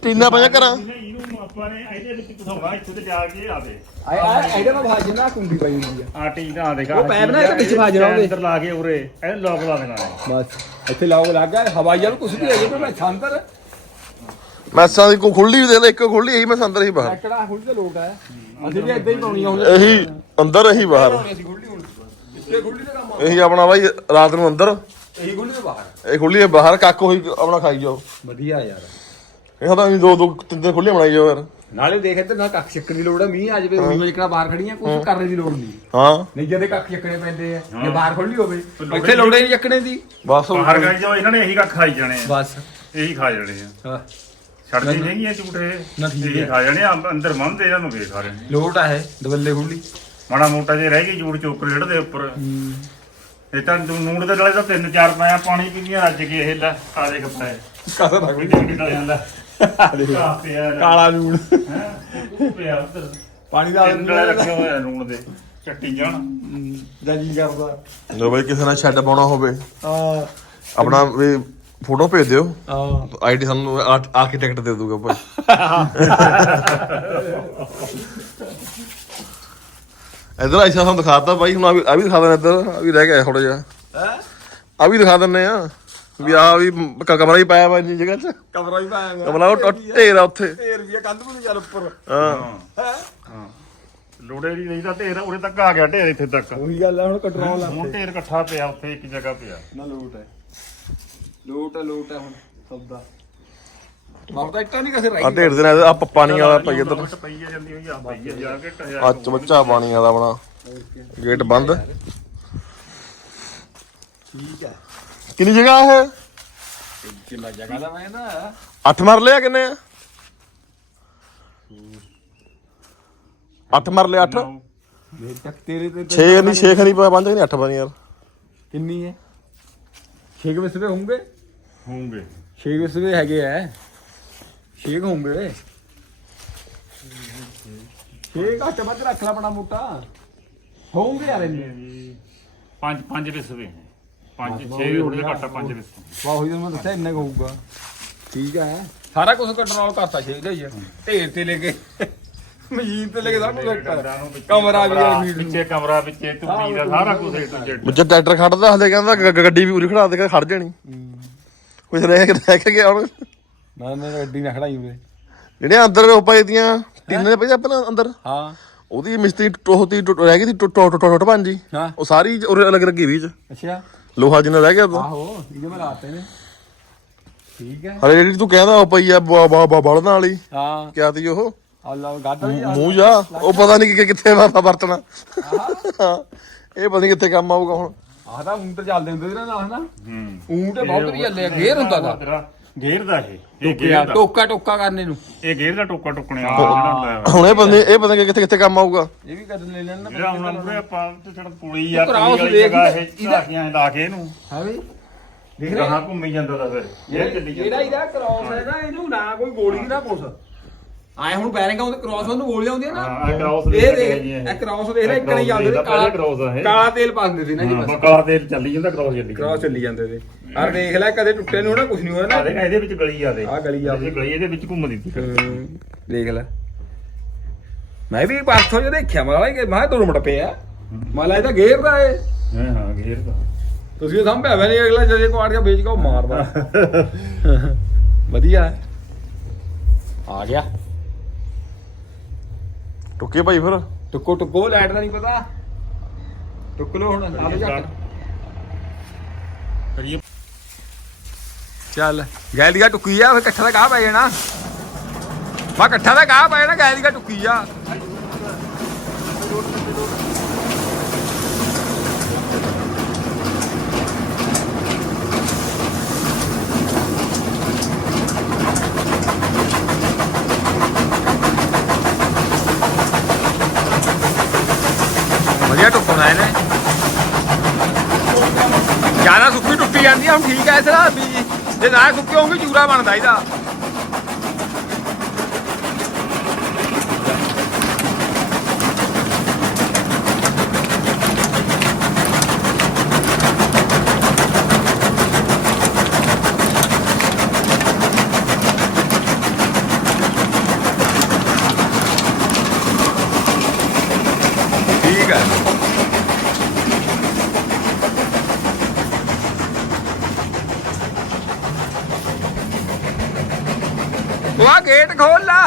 ਟੀਨਾ ਪਾਈਆਂ ਕਰਾਂ ਇਹਨੂੰ ਆਪਾਂ ਨੇ ਇਹਦੇ ਵਿੱਚ ਘਸਾਉਣਾ ਇੱਥੇ ਤੇ ਜਾ ਕੇ ਆ ਦੇ ਆਏ ਆ ਇਹਦੇ ਨਾਲ ਭਾਜਣਾ ਕੁੰਡੀ ਪਈ ਹੁੰਦੀ ਆ। ਆ ਟੀ ਦਾ ਦੇਖਾ ਉਹ ਪੈਪ ਨਾ ਇਹਦੇ ਵਿੱਚ ਵੱਜ ਜਾਣਾ ਉਹਦੇ। ਅੰਦਰ ਲਾ ਕੇ ਉਰੇ ਇਹ ਲੋਕ ਲਾ ਦੇਣਾ ਹੈ। ਬਸ ਇੱਥੇ ਲਾਓ ਲੱਗਾ ਹਵਾਈਆ ਨੂੰ ਕੁਝ ਵੀ ਹੈ ਜੇ ਮੈਂ ਛਾਂਦਰ। ਮੈਸਾਂ ਦੀ ਕੋ ਖੁੱਲੀ ਦੇ ਲੈ ਇੱਕ ਖੁੱਲੀ ਇਹੀ ਮੈਂ ਅੰਦਰ ਹੀ ਬਾਹਰ। ਐਕੜਾ ਖੁੱਲ ਤੇ ਲੋਟ ਹੈ ਅਸੀਂ ਵੀ ਇਦਾਂ ਹੀ ਪਾਉਣੀ ਆ ਹੁਣ। ਇਹੀ ਅੰਦਰ ਇਹੀ ਬਾਹਰ। ਪਾਉਣੀ ਅਸੀਂ ਖੁੱਲੀ ਹੁਣ ਇੱਥੇ ਖੁੱਲੀ ਤੇ ਕੰਮ ਆ। ਇਹੀ ਆਪਣਾ ਬਾਈ ਰਾਤ ਨੂੰ ਅੰਦਰ। ਇਹੀ ਖੁੱਲੀ ਤੇ ਬਾਹਰ। ਇਹ ਖੁੱਲੀ ਹੈ ਬਾਹਰ ਕੱਕ ਹੋਈ ਆਪਣਾ ਖਾਈ ਜਾਓ। ਵਧੀਆ ਯਾਰ। ਇਹ ਤਾਂ ਅਸੀਂ ਦੋ ਦੋ ਤਿੰਨ ਤਿੰਨ ਖੁੱਲੀਆਂ ਬਣਾਈ ਜਾਓ ਯਾਰ। ਨਾਲੇ ਦੇਖ ਇੱਧਰ ਨਾ ਕੱਖ ਚੱਕਣ ਦੀ ਲੋੜ ਹੈ ਮੀਂਹ ਆ ਜਾਵੇ ਉਹੀ ਮਿਲਕਣਾ ਬਾਹਰ ਖੜੀਆਂ ਕੁਝ ਕਰਨ ਦੀ ਲੋੜ ਨਹੀਂ। ਹਾਂ। ਨਹੀਂ ਜਦੇ ਕੱਖ ਚੱਕਣੇ ਪੈਂਦੇ ਆ ਜੇ ਬਾਹਰ ਖੁੱਲੀ ਹੋਵੇ ਇੱਥੇ ਲੋੜੇ ਨਹੀਂ ਚੱਕਣੇ ਦੀ। ਬਸ। ਬਾਹਰ ਗਾਈ ਜਾਓ ਇਹਨਾਂ ਨੇ ਇਹੀ ਕੱਖ ਖਾਈ ਜਾਣੇ ਆ। ਬਸ। ਇਹੀ ਖਾ ਜਾਣੇ ਆ। ਹਾਂ। ਛੱਡਦੇ ਨਹੀਂ ਇਹ ਝੂਠੇ। ਨਾ ਠੀਕ ਇਹੀ ਖਾ ਜਾਣੇ ਆ ਅੰਦਰ ਮੰਨਦੇ ਇਹਨਾਂ ਨੂੰ ਵੇਖ ਸਾਰੇ ਲੋਟ ਆ ਇਹ ਦਵੱਲੇ ਖੁੱਲੀ ਮਾੜਾ ਮੋਟਾ ਜੇ ਰਹਿ ਗਈ ਜੂੜ ਚੋਕਰ ਦੇ ਉੱਪਰ। ਇਹ ਤਾਂ ਨੂੜ ਦੇ ਨਾਲੇ ਤਾਂ ਤਿੰਨ ਚਾਰ ਪਾਇਆ ਪਾਣੀ ਪੀਂਦੀਆਂ ਰੱਜ ਕੇ ਇਹ ਲੈ ਆ ਦੇਖ ਪੈ ਕਾਹਦਾ ਦਾ ਕੋਈ ਡਲ ਜਾਂਦਾ ਲੈ। ਕਾਲਾ ਲੂਣ। ਹੈਂ? ਪਿਆ ਉੱਧਰ। ਪਾਣੀ ਦਾ ਤਿੰਨ ਡਲੇ ਰੱਖੇ ਹੋਏ ਆ ਨੂਣ ਦੇ ਚੱਟੀ ਜਾਣ। ਜਾਜੀ ਕਰਦਾ ਜੋ ਬਾਈ ਕਿਸੇ ਨਾਲ ਸ਼ੈੱਡ ਪਾਉਣਾ ਹੋਵੇ। ਆ ਆਪਣਾ ਵੀ ਫੋਟੋ ਭੇਜ ਦਿਓ। ਆ ਆਈਡੀ ਸਾਨੂੰ ਆਰਕੀਟੈਕਟ ਦੇ ਦੂਗਾ ਭਾਈ। ਇਧਰ ਆਈਸਾ ਸਾਨੂੰ ਦਿਖਾਤਾ ਬਾਈ ਹੁਣ ਆ ਵੀ ਆ ਵੀ ਦਿਖਾ ਦੇਣਾ ਇੱਧਰ ਆ ਵੀ ਰਹਿ ਗਿਆ ਥੋੜਾ ਜਿਹਾ। ਹੈ? ਆ ਵੀ ਦਿਖਾ ਦਿੰਨੇ ਆ। ਵੀ ਆ ਵੀ ਕ- ਕਮਰਾ ਹੀ ਪਾਇਆ ਵਾ ਇੰਨੀ ਜਗ੍ਹਾ 'ਚ। ਕਮਰਾ ਵੀ ਪਾਇਆ ਕਮਰਾ ਉਹ ਟੁੱਟ- ਢੇਰ ਆ ਉੱਥੇ। ਢੇਰ ਵੀ ਆ, ਕੰਧ ਨੂੰ ਚੱਲ ਉੱਪਰ। ਹਾਂ। ਹੈ? ਹਾਂ। ਲੋੜੇ ਦੀ ਨਹੀਂ ਤਾਂ ਢੇਰ ਉਰੇ ਤੱਕ ਆ ਗਿਆ ਢੇਰ ਇੱਥੇ ਤੱਕ। ਉਹੀ ਗੱਲ ਆ ਹੁਣ ਕੰਟਰੋਲ ਆ ਹੁਣ ਢੇਰ ਇਕੱਠਾ ਪਿਆ ਉੱਥੇ ਇੱਕ ਜਗ੍ਹਾ ਪਿਆ। ਨਾ ਲੋਟ ਹੈ। ਲੋਟ ਹੈ ਲੋਟ ਹੈ ਹੁਣ ਸੌਦਾ ਬਾਬਾ ਇੱਟਾਂ ਨਹੀਂ ਕਿਸੇ ਆ ਰਾਈ ਢੇਰ ਦੇ। ਨਾਲ ਆ ਪ- ਪਾਣੀ ਵਾਲਾ ਪਈ ਇੱਧਰ ਪਈ ਆ ਜਾਂਦੀ ਹੋਈ ਆ ਪਈ ਆ ਜਾ ਕੇ ਟਹਿਆ ਆ ਚਮਚਾ ਪਾਣੀ ਵਾਲਾ ਆਪਣਾ ਗੇਟ ਬੰਦ। ਠੀਕ ਹੈ ਕਿੰਨੀ ਜਗ੍ਹਾ ਹੈ ਕਿੰਨਾ ਜਗ੍ਹਾ ਦਾ ਮੈਂ ਨਾ। 8 ਮਰਲੇ ਆ ਕਿੰਨੇ ਆ? 8 ਮਰਲੇ 8 ਮੇਰੇ ਤੱਕ ਤੇਰੇ ਤੇ 6 ਨਹੀਂ 6 ਖਣੀ ਪਾ 5 ਨਹੀਂ 8 ਬਣੀ ਯਾਰ। ਕਿੰਨੀ ਹੈ? 6 ਵਿਸਵੇ ਹੋਣਗੇ ਹੋਣਗੇ 6 ਵਿਸਵੇ ਹੈਗੇ ਐ 6 ਹੋਣਗੇ 6 ਘੱਟ ਵੱਧ ਰੱਖ ਲੈ ਬੜਾ ਮੋਟਾ। ਹੋਣਗੇ ਯਾਰ ਇੰਨੇ। ਪੰਜ ਪੰਜ ਵਿਸਵੇ। ਪੰਜ ਛੇ ਉਹਦੇ ਘੱਟ ਆ, ਪੰਜ ਵਿਸਵੇ। ਵਾਹ ਹੋਈ ਮੈਂ ਦੱਸਿਆ ਇੰਨਾ ਕੁ ਹੋਊਗਾ। ਠੀਕ ਹੈ ਸਾਰਾ ਕੁਝ ਕੰਟਰੋਲ ਕਰਤਾ ਛੇ ਦਾ ਹੀ ਆ। ਢੇਰ ਤੇ ਲੈ ਕੇ ਮਸ਼ੀਨ ਤੇ ਲੈ ਕੇ ਸਭ ਕੁਝ ਕਰਤਾ ਕਮਰਾ ਵੀ ਆ ਵੀਡ ਨੂੰ। ਵਿੱਚੇ ਕਮਰਾ ਵਿੱਚੇ ਤੁੱਪੀ ਦਾ ਸਾਰਾ ਕੁਝ ਏ ਟੂ ਜ਼ੈਡ ਵਿੱਚ ਟਰੈਕਟਰ ਖੜਦਾ ਹਲੇ ਕਹਿੰਦਾ ਗ- ਗ- ਗੱਡੀ ਵੀ ਉਰੀ ਖੜਾ ਦੇ ਕੇ ਖੜ ਜਾਣੀ। ਕੁਝ ਰਹਿ ਕੇ ਰਹਿ ਕੇ ਗਿਆ ਹੁਣ। ਨਾ ਨਾ ਗੱਡੀ ਨਾ ਖੜਾਈ ਉਰੇ। ਜਿਹੜੀਆਂ ਅੰਦਰ ਉਹ ਪਈ ਦੀਆਂ ਟੀਨੇ ਪਈ ਆਪਣਾ ਅੰਦਰ? ਹਾਂ। ਉਹਦੀ ਮਿਸਤਰੀ ਟੋਹਤੀ ਟੁੱਟ ਰਹਿ ਗਈ ਸੀ ਟੁੱਟ ਟੁੱਟ ਟੁੱਟ ਭਾਂਜੀ ਹਾਂ। ਉਹ ਸਾਰੀ ਉਰੇ ਅਲੱਗ ਲੱਗੀ ਵੀ ਚ ਅੱਛਾ। ਲੋਹਾ ਜਿੰਨਾ ਰਹਿ ਗਿਆ ਤਾਂ ਆਹੋ ਇਹਦੇ ਮੈਂ ਲਾਤੇ ਨੇ। ਠੀਕ ਹੈ। ਹਲੇ ਜਿਹੜੀ ਤੂੰ ਕਹਿੰਦਾ ਉਹ ਪਈ ਆ ਬਾ ਬਾ ਬਲਦਾਂ ਵਾਲੀ। ਹਾਂ। ਕਿਆ ਤੀ ਉਹ? ਅੱਲਾ ਗਾਡਾ। ਮੂੰਹ ਜਾ। ਉਹ ਪਤਾ ਨਹੀਂ ਕਿ ਕਿੱਥੇ ਵਰਤਣਾ। ਇਹ ਪਤਾ ਨਹੀਂ ਕਿੱਥੇ ਕੰਮ ਆਊਗਾ ਹੁਣ। ਆਹ ਤਾਂ ਊਂਟ ਚੱਲਦੇ ਹੁੰਦੇ ਸੀ ਨਾ ਨਾਲ ਨਾ ਹੂੰ। ਊਂਟ ਬਹੁਤ ਵੀ ਚੱਲੇ ਆ, ਗੇਰ ਹੁੰਦਾ ਦਾ ਤੇਰਾ ਗੇਰ ਦਾ ਇਹ ਇਹ ਟੋਕਿਆ ਗੇਰ ਦਾ। ਟੋਕਾ ਟੋਕਾ ਕਰਨੇ ਨੂੰ। ਇਹ ਗੇਰ ਦਾ ਟੋਕਾ ਟੁਕਣੇ ਵਾਲਾ ਜਿਹੜਾ ਲਾਇਆ ਹੋਇਆ। ਹੁਣ ਇਹ ਬੰਦੇ ਇਹ ਬੰਦੇ ਕਿੱਥੇ ਕਿੱਥੇ ਕੰਮ ਆਊਗਾ। ਇਹ ਵੀ ਕਰ ਲੈ ਲੈਣ ਜਿਹੜਾ ਹੁਣ ਪੂਰੇ ਆਪਾਂ ਤੇ ਛੜ ਪੁਲੀ ਆ ਵਾਲੀ ਦੇਖ ਜਗ੍ਹਾ ਇਹ ਇਹਦਾ- ਝਾਕੀਆਂ ਲਾ ਕੇ ਇਹਨੂੰ। ਹਾਂ ਵੀ। ਦੇਖ ਗਾਹਾਂ ਘੁੰਮੀ ਜਾਂਦਾ ਦਾ ਫਿਰ। ਇਹ ਚੱਲੀ ਜਿਹੜਾ ਇਹਦਾ ਕ੍ਰਾਸ ਹੈ ਨਾ ਇਹਨੂੰ ਨਾ ਕੋਈ ਗੋਲੀ ਨਾ ਪੁੱਛ। ਆਏ ਹੁਣ ਬੈਰਿੰਗ ਆਉਂਦੇ ਕ੍ਰਾਸ ਨੂੰ ਗੋਲੀਆਂ ਆਉਂਦੀਆਂ ਨਾ। ਹਾਂ, ਇਹ cross ਇਹ ਦੇਖ ਦੇਖ ਇਹ। ਇਹ ਕ੍ਰਾਸ ਦੇਖ ਲੈ ਇੱਕ ਨਹੀਂ ਦੇਖਦਾ, ਕਾਲਾ ਪਹਿਲੇ cross ਆ ਇਹ। ਕਾਲਾ ਤੇਲ ਪਾਉਂਦੇ ਸੀ ਨਾ ਜੀ ਹਾਂ, ਬਸ। ਕਾਲਾ ਤੇਲ ਚੱਲੀ ਜਾਂਦਾ ਕ੍ਰੋਸ ਚੱਲੀ ਕ੍ਰਾਸ ਚੱਲੀ ਜਾਂਦੇ ਤੇ ਆਰ ਦੇਖ ਲੈ ਕਦੇ ਟੁੱਟੇ ਨੂੰ ਨਾ ਕੁਝ ਨਹੀਂ ਹੋਇਆ ਆ ਨਾ ਦੇਖ ਇਹਦੇ ਵਿੱਚ ਗਲੀ ਆ ਦੇ। ਆਹ ਗਲੀ ਆ। ਇਹ ਗਲੀ ਇਹਦੇ ਵਿੱਚ ਘੁੰਮਦੀ ਸੀ। ਹਮ, ਦੇਖ ਲੈ। ਮੈਂ ਵੀ ਪਾਸੋਂ ਜੇ ਦੇਖਿਆ ਮਾਲਾ ਕਿ ਮੈਂ ਤੁਰ ਮੁੜ ਪਿਆ। ਮਾਲਾ ਇਹਦਾ ਗੇਰ ਦਾ ਏ। ਹਾਂ ਹਾਂ ਗੇਰ ਦਾ। ਤੁਸੀਂ ਸੰਭਿਆ ਵੇ ਨਹੀਂ ਅਗਲਾ ਜਦੇ ਕੁਆੜ ਕੇ ਵੇਚ ਕੇ ਉਹ ਮਾਰਦਾ। ਵਧੀਆ। ਹੈ। ਆ ਗਿਆ। ਟੁੱਕੇ ਭਾਈ ਫਿਰ। ਟੁੱਕੋ ਟੁੱਕੋ ਲਾਈਟ ਦਾ ਨਹੀਂ ਪਤਾ। ਟੁੱਕ ਲੋ ਹੁਣ ਆ ਜਾ ਕਰੀਏ। ਚੱਲ ਗੈਲ ਦੀ ਟੁੱਕੀ ਆ ਫਿਰ ਇਕੱਠਾ ਦਾ ਗਾਹ ਪੈ ਜਾਣਾ। ਮੈਂ ਇਕੱਠਾ ਦਾ ਗਾਹ ਪੈ ਜਾਣਾ ਗੈਲ ਦੀ ਟੁੱਕੀ ਆ ਵਧੀਆ ਟੁੱਕਣਾ ਇਹਨੇ ਜ਼ਿਆਦਾ ਜਾਂਦੀ ਆ, ਹੁਣ ਠੀਕ ਐ ਇਸ ਦਾ ਵੀ ਜੇ ਨਾ ਸੁੱਕੀ ਹੋਊਗੀ ਚੂਰਾ ਬਣਦਾ ਇਹਦਾ ਠੀਕ ਹੈ ਆ ਗੇਟ ਖੋਲ ਲਾ।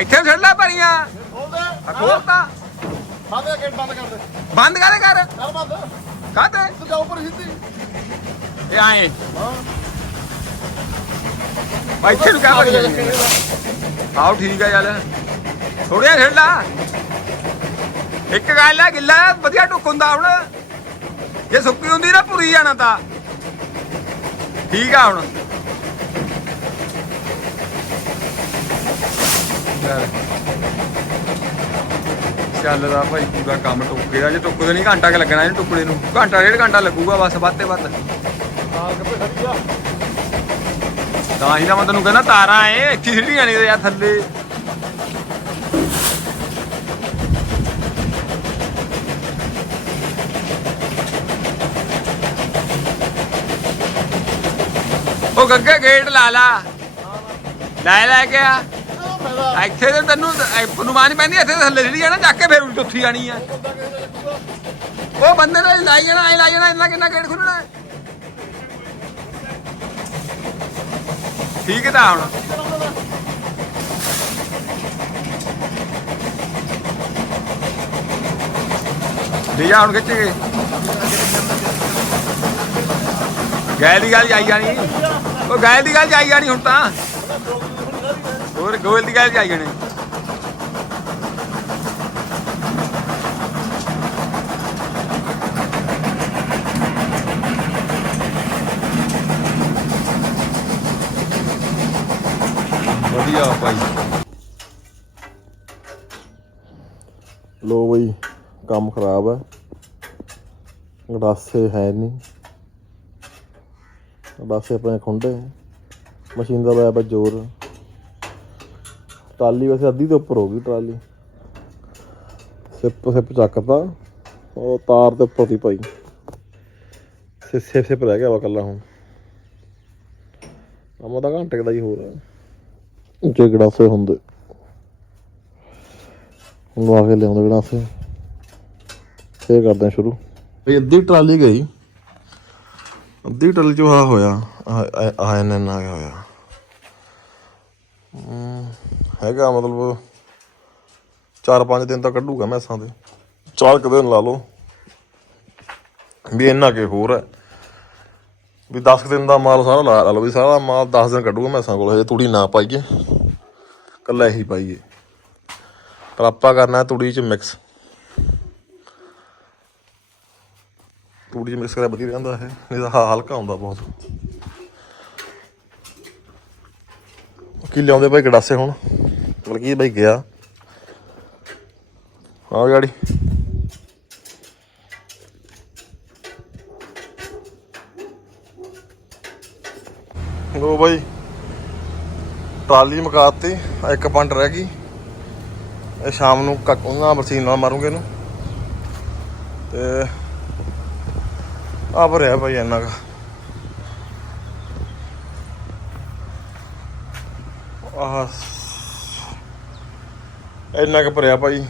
ਇੱਥੇ ਛੱਡ ਲੈ ਭਰੀਆਂ। ਆ ਖੋਲਤਾ ਆਦੇ ਗੇਟ ਬੰਦ ਕਰ ਦੇ। ਬੰਦ ਕਰੇ ਕਰ? ਕਰ ਬੰਦ। ਕਾਤੇ ਤੂੰ ਜਾ ਉੱਪਰ ਸਿੱਧੀ। ਇਹ ਆਏ। ਹਾਂ। ਆ ਇੱਥੇ ਨੂੰ ਕਹਿ ਭਰੀਆਂ ਆਓ ਠੀਕ ਆ ਚੱਲ ਥੋੜੀਆਂ ਛੱਡ ਲਾ। ਇੱਕ ਗੱਲ ਆ ਗਿੱਲਾ ਵਧੀਆ ਟੁੱਕ ਹੁੰਦਾ ਹੁਣ। ਜੇ ਸੁੱਕੀ ਹੁੰਦੀ ਨਾ ਭੁਰੀ ਜਾਣਾ ਤਾਂ। ਠੀਕ ਆ ਹੁਣ। ਚੱਲ। ਚੱਲਦਾ ਭਾਈ ਪੂਰਾ ਕੰਮ ਟੁੱਕੇ ਦਾ। ਜੇ ਟੁੱਕਦੇ ਨਹੀਂ ਘੰਟਾ ਕਿ ਲੱਗਣਾ ਇਹਨੂੰ ਟੁੱਕੜੇ ਨੂੰ। ਘੰਟਾ ਡੇਢ ਘੰਟਾ ਲੱਗੂਗਾ ਬਸ ਵੱਧ ਤੇ ਵੱਧ। ਤਾਂ ਹੀ ਤਾਂ ਮੈਂ ਤੈਨੂੰ ਕਹਿੰਦਾ ਤਾਰਾਂ ਐ ਇੱਥੇ ਸਿੱਧੀਆਂ ਨਹੀਂ ਯਾਰ ਥੱਲੇ। ਉਹ ਗੱਗੇ ਗੇਟ ਲਾ ਲਾ। ਲੈ ਲੈ ਕੇ ਆ। ਇੱਥੇ ਤੇ ਤੈਨੂੰ ਪਨੁਮਾਨ ਨਹੀਂ ਪੈਂਦੀ ਇੱਥੇ ਤੇ ਥੱਲੇ ਜਿਹੜੀ ਜਾਣਾ ਚੱਕ ਕੇ ਫੇਰ ਉਲਟੀ ਉੱਥੀ ਜਾਣੀ ਆ। ਉਹ ਬੰਦੇ ਨੇ ਲਾਈ ਜਾਣਾ, ਐ ਲਾਈ ਜਾਣਾ, ਇੰਨਾ ਕਿੰਨਾ ਗੇਟ ਖੁੱਲਣਾ ਠੀਕ ਤਾਂ ਹੁਣ। ਦੇ ਹੁਣ ਖਿੱਚ ਕੇ। ਗੈਲ ਦੀ ਗੱਲ ਜਾਈ ਜਾਣੀ। ਉਹ ਗੈਲ ਦੀ ਗੱਲ ਜਾਈ ਜਾਣੀ ਹੁਣ ਤਾਂ। ਹੋਰ ਗੋਲ ਦੀ ਗੱਲ ਜਾਈ ਜਾਣੀ ਵਧੀਆ ਭਾਈ। ਲੋ ਬਈ, ਕੰਮ ਖਰਾਬ ਹੈ ਗੜਾਸੇ ਹੈ ਨਹੀਂ ਗੜਾਸੇ ਆਪਣੇ ਖੁੰਡੇ। ਮਸ਼ੀਨ ਦਾ ਲਾਇਆ ਪਿਆ ਜ਼ੋਰ। ਟਰਾਲੀ ਵੈਸੇ ਅੱਧੀ ਤੋਂ ਉੱਪਰ ਹੋ ਗਈ ਟਰਾਲੀ। ਸਿਪ ਸਿਪ ਚੱਕਦਾ ਉਹ ਤਾਰ ਦੇ ਉੱਪਰ ਦੀ ਭਾਈ ਸਿਪ ਸਿਪ ਸਿਪ ਰਹਿ ਗਿਆ ਵਾ ਕੱਲਾ ਹੁਣ। ਅਮਾ ਦਾ ਘੰਟੇ ਦਾ ਹੀ ਹੋਰ ਹੈ ਜੇ ਗੜਾਸੇ ਹੁੰਦੇ। ਹੁਣ ਆ ਕੇ ਲਿਆਉਂਦੇ ਗੜਾਸੇ। ਫੇਰ ਕਰਦੇ ਹਾਂ ਸ਼ੁਰੂ। ਬਈ ਅੱਧੀ ਟਰਾਲੀ ਗਈ। ਅੱਧੀ ਟਰਾਲੀ ਚੋਂ ਆ ਹੋਇਆ। ਆ ਨਾ ਹੋਇਆ। ਹਮ, ਹੈਗਾ ਮਤਲਬ 4-5 ਦਿਨ ਤਾਂ ਕੱਢੂਗਾ ਮੈਸਾਂ ਦੇ। ਚਾਰ ਕੁ ਦਿਨ ਲਾ ਲਓ। ਵੀ ਇੰਨਾ ਕੇ ਹੋਰ ਹੈ। ਵੀ 10 ਕੁ ਦਿਨ ਦਾ ਮਾਲ ਸਾਰਾ ਲਾ ਲਾ ਲਓ ਵੀ ਸਾਰਾ ਮਾਲ 10 ਦਿਨ ਕੱਢੂਗਾ ਮੈਸਾਂ ਕੋਲ, ਹਜੇ ਤੂੜੀ ਨਾ ਪਾਈਏ। ਕੱਲਾ ਇਹੀ ਪਾਈਏ। ਪਰ ਆਪਾਂ ਕਰਨਾ ਹੈ ਤੂੜੀ ਚ ਮਿਕਸ ਤੂੜੀ ਚ ਮਿਕਸ ਕਰਿਆ ਵਧੀਆ ਰਹਿੰਦਾ ਹੈ ਨਹੀਂ ਤਾਂ ਹਲਕਾ ਹੁੰਦਾ ਬਹੁਤ। ਕੀ ਲਿਆਉਂਦੇ ਭਾਈ ਗੜਾਸੇ ਹੁਣ? ਮਲਕੀ ਭਾਈ ਗਿਆ? ਆਹ ਗਾੜੀ। ਲੋ ਭਾਈ ਟਰਾਲੀ ਮਕਾਤੀ, ਇੱਕ ਪੰਟ ਰਹਿ ਗਈ। ਇਹ ਸ਼ਾਮ ਨੂੰ ਕੱਕ ਉਹਨਾਂ ਮਸ਼ੀਨ ਨਾਲ ਮਾਰੂਗੇ ਇਹਨੂੰ। ਤੇ ਆ ਭਰਿਆ ਭਾਈ ਇੰਨਾ ਕਾ ਆਹ ਇੰਨਾ ਕੁ ਭਰਿਆ ਭਾਈ।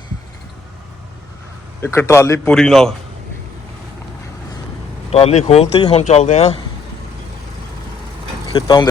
ਇੱਕ ਟਰਾਲੀ ਪੂਰੀ ਨਾਲ। ਟਰਾਲੀ ਖੋਲਤੀ, ਹੁਣ ਚੱਲਦੇ ਆ। ਖੇਤਾਂ ਦੇ